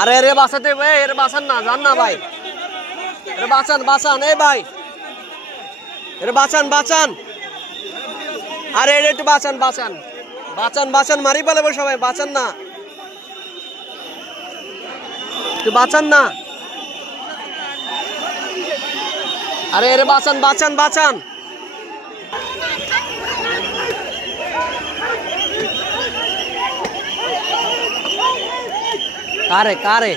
আরে রে বাঁচাতে ভাই, এর বাঁচান না, জান না ভাই, এর বাঁচান বাঁচান, এই ভাই এর বাঁচান বাঁচান, আরে এর একটু বাঁচান বাঁচান বাঁচান বাঁচান, মারি পালাবো সবাই, বাঁচান না, একটু বাঁচান না, আরে এর বাঁচান বাঁচান বাঁচান। কারে কারে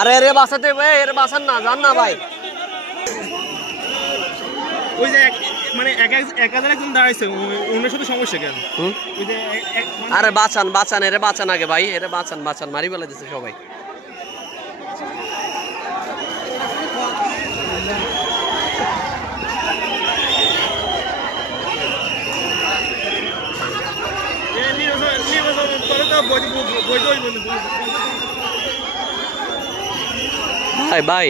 আরে রে বাঁচাতে ভাই, এর বাঁচান না, জান না ভাই। ওই যে মানে এক হাজার একজন দাঁড়াইছে, অন্য সাথে সমস্যা কেন? ওই যে আরে বাঁচান বাঁচান, এরে বাঁচান আগে ভাই, এরে বাঁচান বাঁচান, মারি ফেলে দিচ্ছে সবাই। ভাই ভাই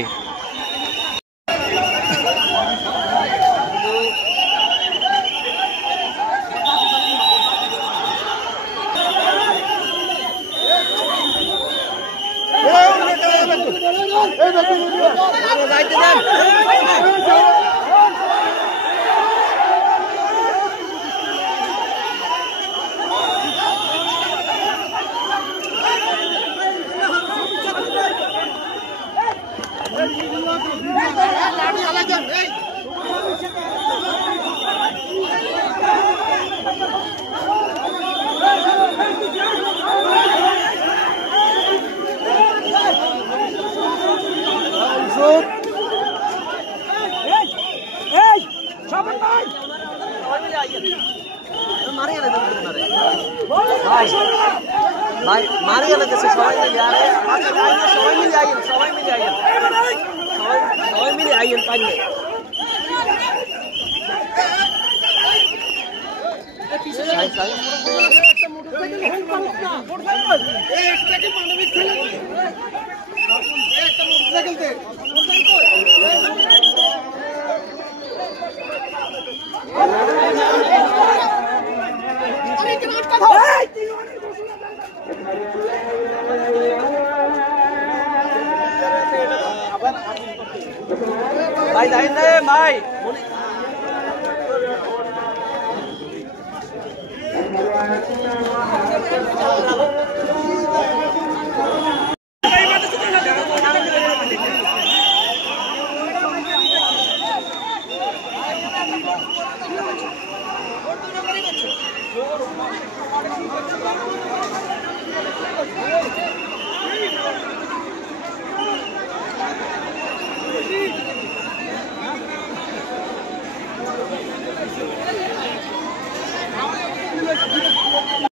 ভাই মারি এনে গেছে সবাই মিলে, আরে সবাই মিলে আইয়েন, সবাই মিলে আইয়েন, সবাই মিলে আইয়েন পাইলে। ভাই যাই না ভাই,